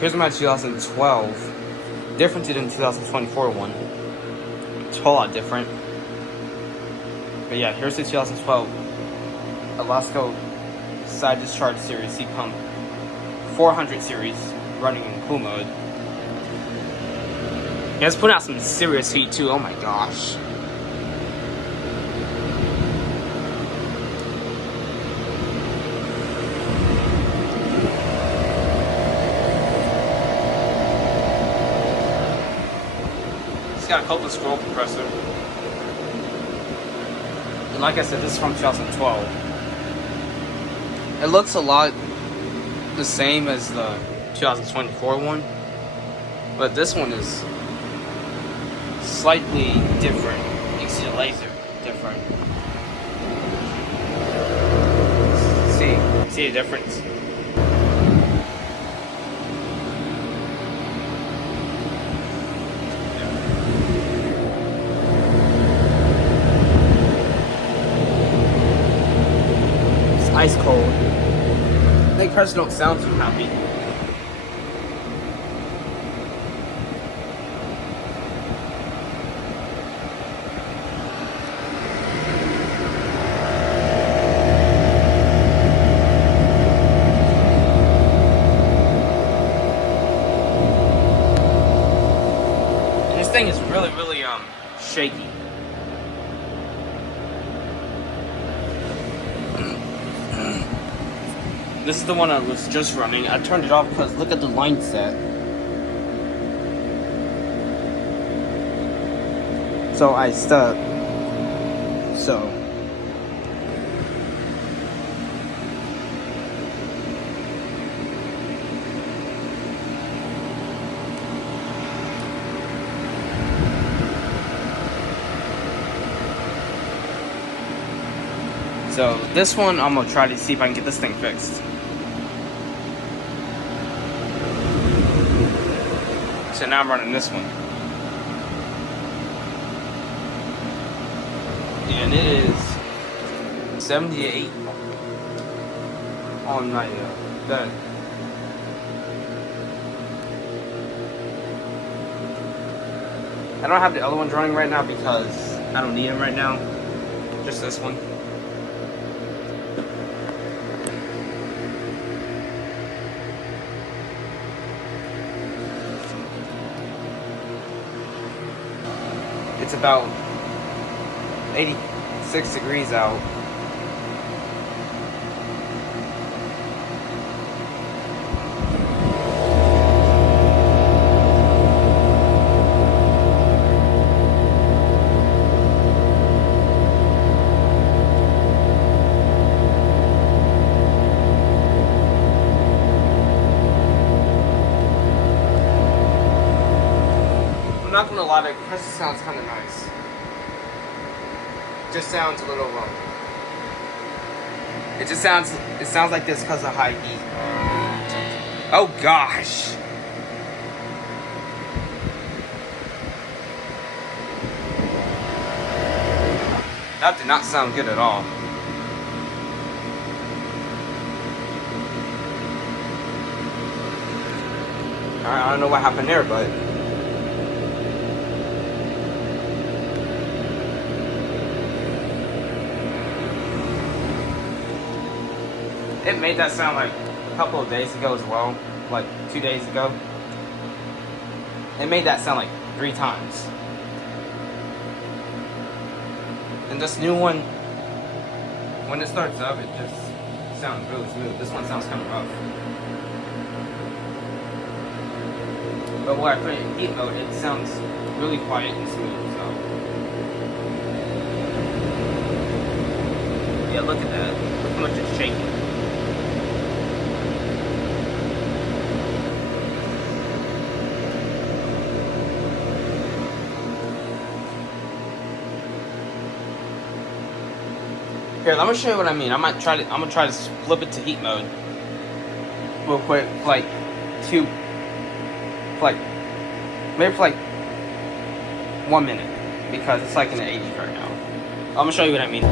Here's my 2012. Different than 2024 one. It's a whole lot different. But yeah, here's the 2012 Lasko side discharge series heat pump 400 series running in cool mode. Yeah, it's putting out some serious heat too. Oh my gosh. It's got a couple of scroll compressor. And like I said, this is from 2012. It looks a lot the same as the 2024 one, but this one is slightly different. You can see the laser different. See the difference? It's ice cold. I think cars don't sound too happy. And this thing is really shaky. This is the one I was just running. I turned it off because look at the line set. So I stuck. So this one I'm gonna try to see if I can get this thing fixed. So now I'm running this one. And it is 78 on my bed. I don't have the other ones running right now because I don't need them right now. Just this one. It's about 86 degrees out. I'm not gonna lie, the compressor sounds kind of nice. Just sounds a little low. It sounds like this because of high heat. Oh gosh. That did not sound good at all. I don't know what happened there, but it made that sound like a couple of days ago as well, like 2 days ago. It made that sound like 3 times. And this new one, when it starts up, it just sounds really smooth. This one sounds kind of rough. But when I put it in heat mode, it sounds really quiet and smooth. So yeah, look at that. Look how much it's shaking. Here, let me show you what I mean. I'm gonna try to flip it to heat mode real quick, maybe for like 1 minute, because it's like in the 80s right now. I'm gonna show you what I mean.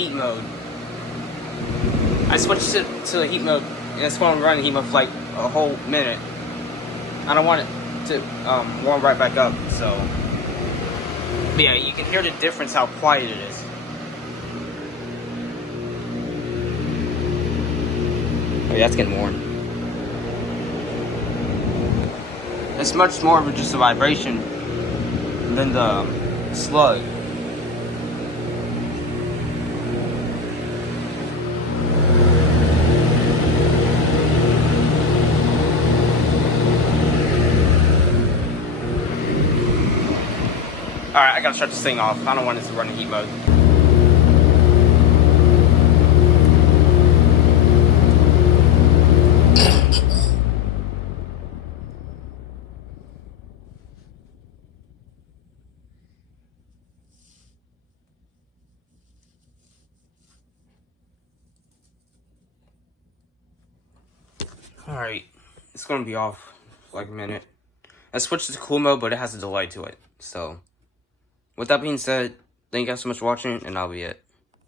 heat mode. I switched it to the heat mode, and it's going to run heat mode for like a whole minute. I don't want it to warm right back up, so. But yeah, you can hear the difference how quiet it is. Oh yeah, it's getting warm. It's much more of just a vibration than the slug. Alright, I gotta shut this thing off. I don't want it to run in heat mode. Alright, it's gonna be off for like a minute. I switched to cool mode, but it has a delay to it. So, with that being said, thank you guys so much for watching, and that'll be it.